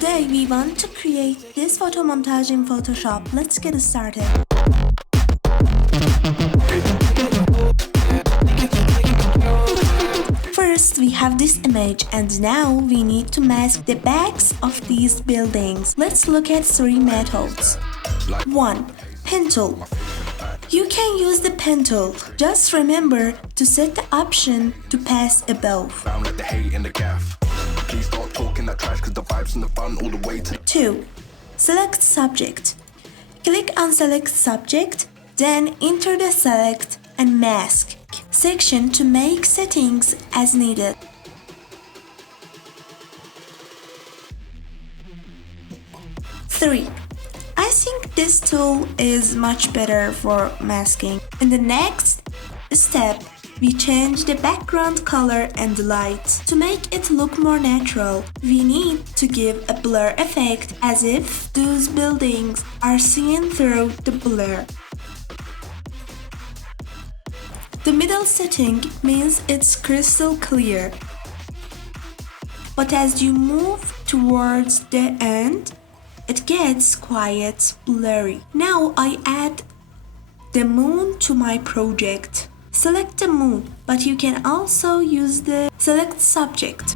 Today we want to create this photo montage in Photoshop. Let's get started. First, we have this image and now we need to mask the backs of these buildings. Let's look at 3 methods. 1. Pen tool. You can use the pen tool. Just remember to set the option to pass above. 2. Select subject. Click on select subject, then enter the select and mask section to make settings as needed. 3. I think this tool is much better for masking. In the next step, we change the background color and light. To make it look more natural, we need to give a blur effect as if those buildings are seen through the blur. The middle setting means it's crystal clear. But as you move towards the end, it gets quite blurry. Now I add the moon to my project. Select the moon, but you can also use the select subject.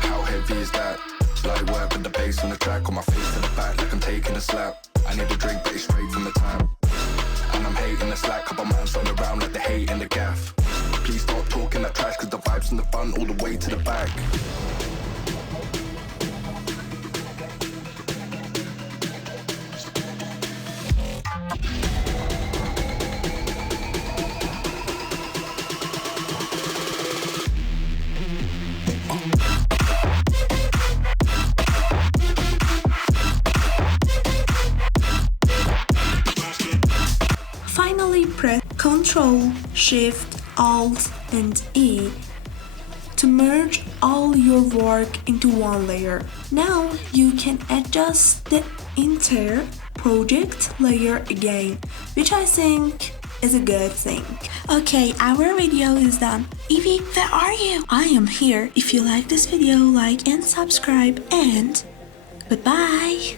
How heavy is that? Light work with the bass on the track, on my face to the back like I'm taking a slap. I need a drink, but it's straight from the tap. And I'm hating the slack, couple man thrown around like the hate in the gaff. Please stop talking that trash, cause the vibes from the front all the way to the back. Finally, press Ctrl, Shift, Alt, and E to merge all your work into one layer. Now you can adjust the entire project layer again, which I think is a good thing. Okay, our video is done. Evie, where are you? I am here. If you like this video, like and subscribe, and goodbye.